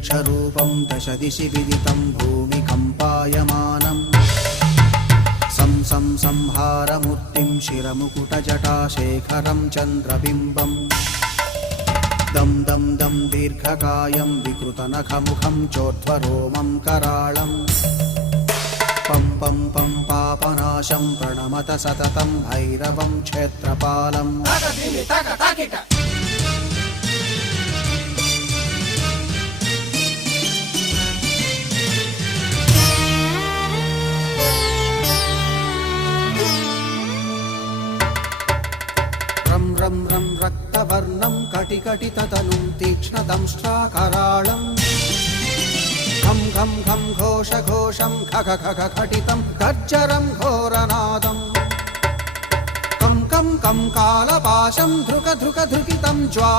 वृक्षरूपं दशदिशि विदितं भूमिकम्पायमानम् संहारमूर्तिं शिरमुकुटजटाशेखरं चन्द्रबिम्बम् दं दं दं दीर्घकायं विकृतनखमुखं चोर्ध्वरोमं कराळम् पं पं पं पापनाशं प्रणमत सततं भैरवं क्षेत्रपालम् रं रं रं रक्तवर्णं कटिकटिततनुं तीक्ष्णदंष्ट्राकराळम् घं घं घं घोषघोषं खग खग खटितं गर्जरं घोरनादम् कं कं कं कालपाशं धृक धृक धृकितं ज्वा